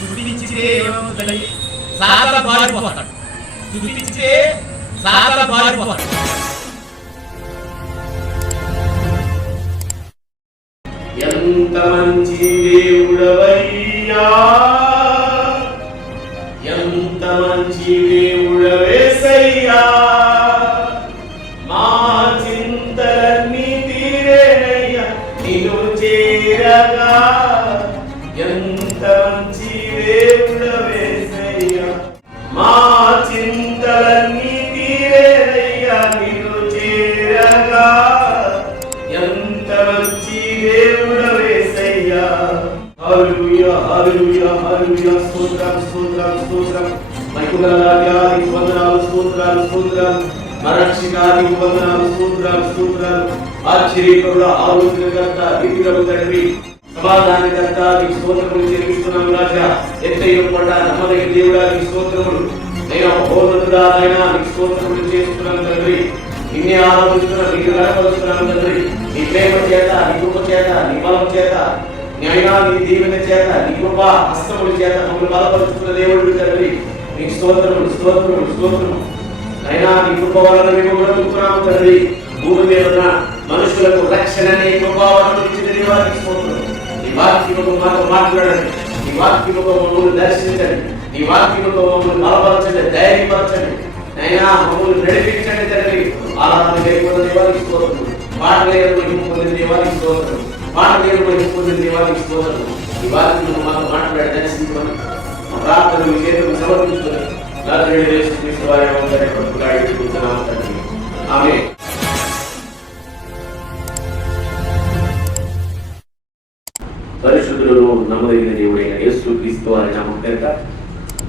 స్థుతించితే ఏమవుతుంది? సాతాను పారిపోతాడు స్థుతించితే సాతాను పారిపోతాడు ఎంత మంచి దేవుడవయ్యా? ఎంత మంచి దేవుడవేసయ్యా? మరక్షికానికి వందనాలు స్తోత్రాలు స్తోత్రాలు. ఆశ్చర్యకరుడ ఆలోచనకర్త విధిగల తండ్రి సమాధానకర్త నీకు స్తోత్రములు చెల్లిస్తున్నాం రాజా. ఎత్తైన కొండ నమ్మదగిన దేవుడా నీకు స్తోత్రములు. నేను హోదనుడా నాయనా నీకు స్తోత్రములు చేస్తున్నాను తండ్రి. నిన్నే ఆరాధిస్తున్నాను నీకు గడపరుస్తున్నాను తండ్రి. నీ ప్రేమ చేత నీ కృప చేత నీ బలం చేత నైనా నీ దీవెన చేత నీ కృప హస్తముల చేత మమ్మల్ని బలపరుస్తున్న దేవుడు తండ్రి. నీకు స్తోత్రములు స్తోత్రములు స్తోత్రములు. అయినా నీ కృప వలన మేము బ్రతుకుతున్నాము తండ్రి. భూమి మీద ఉన్న మనుషులకు రక్షణ అనే కృప వలన ఇచ్చిన దేవానికి స్తోత్రం. నీ వాక్యముతో మాతో మాట్లాడండి. నీ వాక్యముతో మమ్మల్ని దర్శించండి. నీ వాక్యముతో మమ్మల్ని బలపరచండి ధైర్యపరచండి. అయినా మమ్మల్ని నడిపించండి తండ్రి. ఆరాధన లేకుండా నివారించుకోవద్దు పాట లేదు మహిమ నివారించుకోవద్దు పాట లేదు మహిమ నివారించుకోవద్దు ఈ వాక్యమును మాతో మాట్లాడి దర్శించుకొని ప్రార్థన మీ చేతులకు సమర్పించుకొని పరిశుద్ధులను నమ్మదగిన దేవుడైన యేసు క్రీస్తు వారి నామం పేరిట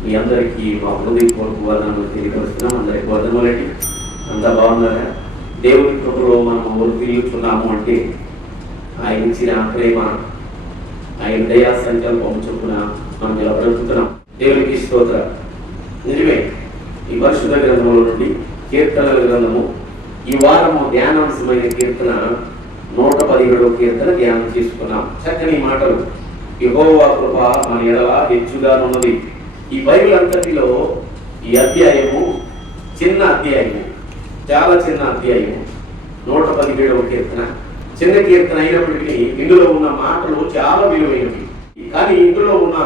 మీ అందరికీ మా హృదయపూర్వక వర్ణను తెలియపరుస్తున్నాం. అందరికి వర్ణములండి అంతా బాగున్నారా? దేవుని కృపలో మనం వర్తిల్లుతున్నాము అంటే ఆయన ఇచ్చిన ప్రేమ ఆయన దయా సంకల్పం చొప్పున మనం ఇలా బ్రతుకుతున్నాం దేవునికి స్తోత్ర. నిజమే. ఈ పరిశుద్ధ గ్రంథముల నుండి కీర్తనల గ్రంథము ఈ వారము ధ్యానాంశమైన కీర్తన నూట పదిహేడవ కీర్తన ధ్యానం చేసుకున్నాం. చక్కని మాటలు. యహోవా కృప మన ఎడల హెచ్చుగానున్నది ఈ బైబిల్ అంతటిలో ఈ అధ్యాయము చిన్న అధ్యాయము చాలా చిన్న అధ్యాయము నూట పదిహేడవ కీర్తన. చిన్న కీర్తన అయినప్పటికీ ఇందులో ఉన్న మాటలు చాలా విలువైనవి. కానీ ఇందులో ఉన్న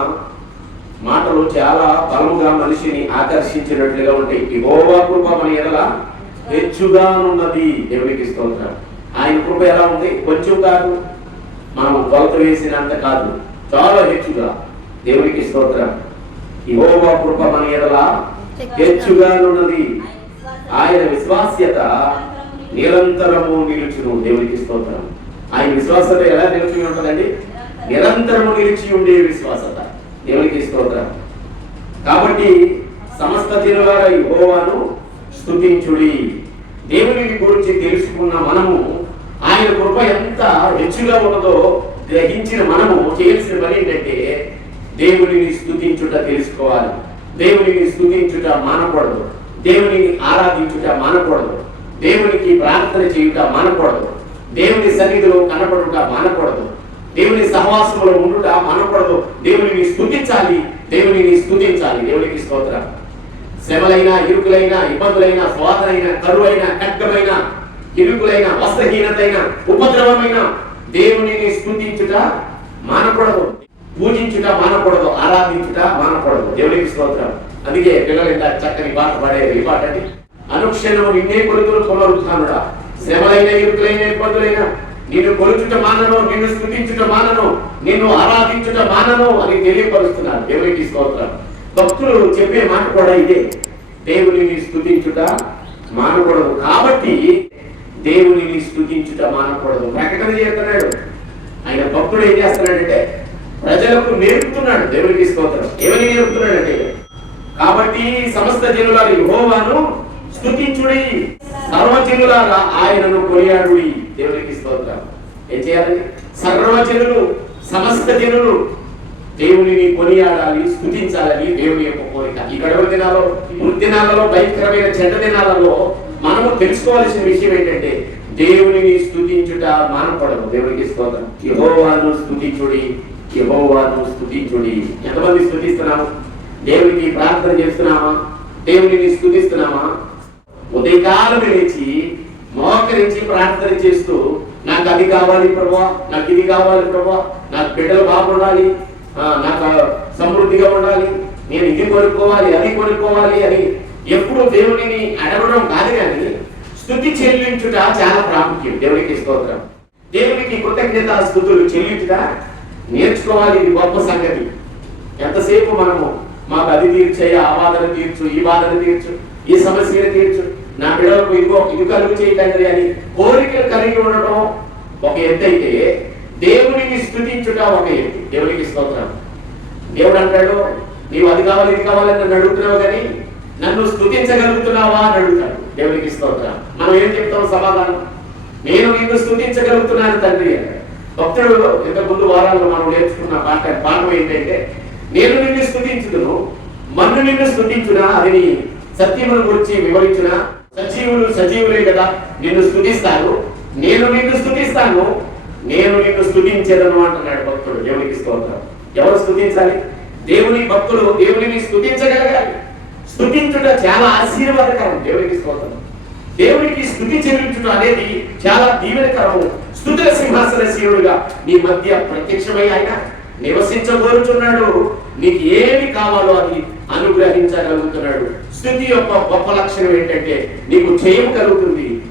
మాటలు చాలా బలముగా మనిషిని ఆకర్షించినట్లుగా ఉంటాయి. యెహోవా కృప మన ఎడల హెచ్చుగానున్నది దేవునికి స్తోత్రం. ఆయన కృప ఎలా ఉంది? కొంచెం కాదు మనం కొలత వేసినంత కాదు చాలా హెచ్చుగా దేవునికి స్తోత్రం. యెహోవా కృప మన ఎడల హెచ్చుగానున్నది. ఆయన విశ్వాస్యత నిరంతరము నిలుచును దేవునికి స్తోత్రం. ఆయన విశ్వాసత ఎలా నిలిచి ఉంటుందండి? నిరంతరము నిలిచి ఉండే విశ్వాసత దేవునికి స్తోత్రం. కాబట్టి సమస్త దినవార యెహోవాను స్తుతించుడి. దేవుని గురించి తెలుసుకున్న మనము ఆయన కృప ఎంత హెచ్చుగా ఉన్నదో గ్రహించిన మనము చేయాల్సిన పని ఏంటంటే దేవునిని స్తుతించుట తెలుసుకోవాలి. దేవునిని స్థుతించుట మానకూడదు. దేవునిని ఆరాధించుట మానకూడదు. దేవునికి ప్రార్థన చేయుట మానకూడదు. దేవుని సన్నిధిలో కనపడుట మాన దేవుని సహవాసంలో ఉండుట మనపడదు దేవుని స్థుతించాలి. దేవుని స్థుతించాలి. దేవునికి స్తోత్రం. శ్రమలైన ఇరుకులైన ఇబ్బందులైన స్వాదలైన కరువైన ఖడ్గమైన ఇరుకులైన వస్త్రహీనతైన ఉపద్రవమైన దేవునిని స్థుతించుట మానకూడదు పూజించుట మానకూడదు ఆరాధించుట మానకూడదు దేవునికి స్తోత్రం. అందుకే పిల్లలు ఇంత చక్కని పాట పాడేది. ఈ పాట అండి అనుక్షణం నిన్నే కొడుకులు పునరుత్నుడా శ్రమలైన ఇరుకులైన ఇబ్బందులైన నిన్ను కొలుచుట మానను నిన్ను స్థుతించుట మానను నిన్ను ఆరాధించుట మానను అని తెలియపరుస్తున్నారు దేవునికి స్తోత్రం. భక్తులు చెప్పే మాట కూడా ఇదే. దేవునిని స్థుతించుట మానకూడదు కాబట్టి దేవునిని స్తుతించుట మానకూడదు. ప్రకటన చేస్తున్నాడు. ఆయన భక్తుడు ఏం చేస్తున్నాడంటే ప్రజలకు నేర్పుతున్నాడు దేవునికి స్తోత్రం. ఏమని నేర్పుతున్నాడంటే కాబట్టి సమస్త జనులారు యెహోవాను స్తుతించుడి సర్వజనులారా ఆయనను కొనియాడుడి. దేవునికి స్తోత్రం. ఏం చేయాలండి? సర్వజనులు సమస్త జనులు దేవునిని కొనియాడాలి స్తుతించాలని దేవుని యొక్క కోరిక. ఈ గడవ దినాల్లో దినాలలో భయంకరమైన చెడ్డ దినాలలో మనము తెలుసుకోవాల్సిన విషయం ఏంటంటే దేవునిని స్తుతించుట మానపడము దేవునికి స్తోత్రం. యహోవాను స్తుతించుడి యహోవాను స్థుతించుడి ఎంతమంది స్థుతిస్తున్నాము దేవునికి ప్రార్థన చేస్తున్నామా? దేవునిని స్థుతిస్తున్నామా ఉదయకాలం లేచి మోకరించి ప్రార్థన చేస్తూ నాకు అది కావాలి ప్రభా నాకు ఇది కావాలి ప్రభా నాకు బిడ్డలు బాగుండాలి ఆ, నాకు సమృద్ధిగా ఉండాలి నేను ఇది కొనుక్కోవాలి అది కొనుక్కోవాలి అని ఎప్పుడు దేవుడిని అడగడం కాదు కానీ స్థుతి చెల్లించుట చాలా ప్రాముఖ్యం. దేవునికి స్తోత్రం. దేవునికి కృతజ్ఞత స్థుతులు చెల్లించుట నేర్చుకోవాలి ఇది గొప్ప సంగతి. ఎంతసేపు మనము మాకు అది తీర్చేయ ఆ బాధను తీర్చు ఈ బాధను తీర్చు ఈ సమస్యను తీర్చు నా బిడ్డలకు ఇదిగో ఇది కలుగు చేయటండి అని కోరికలు కలిగి ఉండటం ఒక ఎత్తైతే దేవుడిని స్థుతించుట ఒక ఎత్తు. దేవుడికి స్తోత్రం. దేవుడు అంటాడు నీవు అది కావాలి ఇది కావాలని నన్ను అడుగుతున్నావు కానీ నన్ను స్థుతించగలుగుతున్నావా? అని అడుగుతాడు. దేవుడికి స్తోత్రం. మనం ఏం చెప్తాం సమాధానం? నేను నిన్ను స్థుతించగలుగుతున్నాను తండ్రి భక్తుడు ఇంతకుముందు వారాల్లో మనం నేర్చుకున్న పాట పాఠం ఏంటంటే నేను నిన్ను స్థుతించుదును మన్ను నిన్ను స్థుతించునా? అది సత్యమును సత్యముల గురించి వివరించిన? సజీవులు సజీవులే కదా. నిన్ను స్థుతిస్తాను నేను నిన్ను స్థుతిస్తాను నేను నిన్ను స్థుతించేదను అంటున్నాడు భక్తుడు దేవునికి స్తోత్రం. ఎవరు స్థుతించాలి దేవుని భక్తులు దేవుని స్థుతించగలగాలి స్థుతించుట చాలా ఆశీర్వాదకరం దేవునికి స్తోత్రం. దేవునికి స్థుతి చెల్లించుట అనేది చాలా దీవెనకరము. స్థుతుల సింహాసన శివుడుగా నీ మధ్య ప్రత్యక్షమై ఆయన నివసించబోరుచున్నాడు నీకు ఏమి కావాలో అది అనుగ్రహించగలుగుతున్నాడు. స్థుతి యొక్క గొప్ప లక్షణం ఏంటంటే నీకు జయం కలుగుతుంది.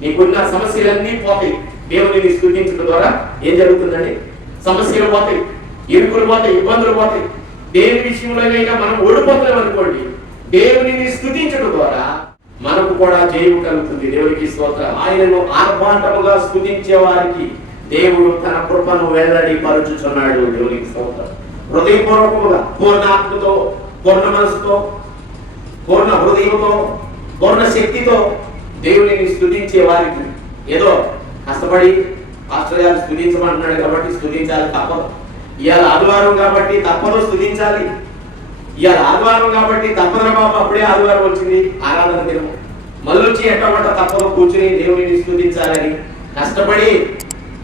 నీకున్న సమస్యలన్నీ పోతాయి. దేవుని స్థుతించడం ద్వారా ఏం జరుగుతుందండి? సమస్యలు పోతాయి ఇరుకులు పోతాయి ఇబ్బందులు పోతాయి. దేని విషయంలోనైనా మనం ఓడిపోతున్నాం అనుకోండి దేవుని స్థుతించడం ద్వారా మనకు కూడా జయం కలుగుతుంది. దేవునికి స్తోత్రం. ఆయనను ఆర్భాటముగా స్థుతించే వారికి దేవుడు తన కృపను వెల్లడి పరుచుచున్నాడు. దేవునికి స్తోత్రం. హృదయపూర్వకముగా పూర్ణాత్మతో పూర్ణ మనసుతో పూర్ణ హృదయంతో పూర్ణ శక్తితో దేవుడిని స్థుతించే వారికి ఏదో కష్టపడి పాస్టర్ గారు స్థుతించమంటున్నాడు కాబట్టి స్థుతించాలి తప్పదు. ఇవాళ ఆదివారం కాబట్టి తప్పదు స్థుతించాలి ఇవాళ ఆదివారం కాబట్టి తప్పదు బాబు అప్పుడే ఆదివారం వచ్చింది ఆరాధన దినం. మళ్ళీ వచ్చి ఎట్టమంట తప్పదు కూర్చుని దేవుడిని స్థుతించాలని కష్టపడి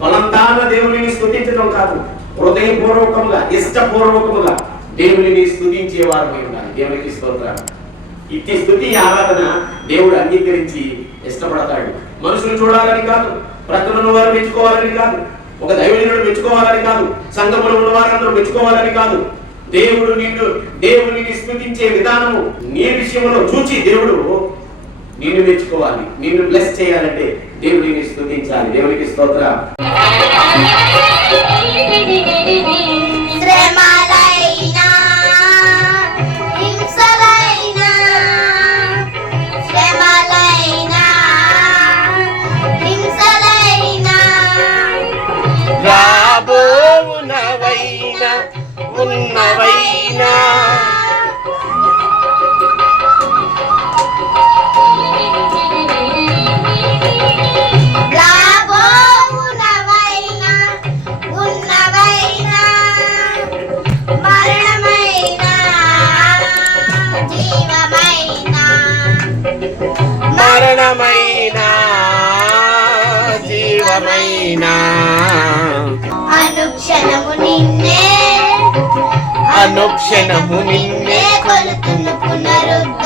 బలంతాన దేవుడిని స్థుతించడం కాదు హృదయపూర్వకముగా ఇష్టపూర్వకముగా దేవుడిని స్థుతించే వారు ఉండాలి దేవునికి స్తోత్రాలు. ఇట్టి స్థుతి ఆరాధన దేవుడు అంగీకరించి ఇష్టపడతాడు. మనుషులు చూడాలని కాదు ప్రకటన వారు మెచ్చుకోవాలని కాదు ఒక దైవజనుడు మెచ్చుకోవాలని కాదు సంఘములో ఉన్న వారందరూ మెచ్చుకోవాలని కాదు. దేవుడు నిన్ను దేవుడిని స్థుతించే విధానము నీ విషయంలో చూచి దేవుడు నిన్ను మెచ్చుకోవాలి. నిన్ను బ్లెస్ చేయాలంటే దేవుడిని స్థుతించాలి దేవునికి స్తోత్ర అనుక్షణము నిన్నే కొలుతున్న పునరుద్ధ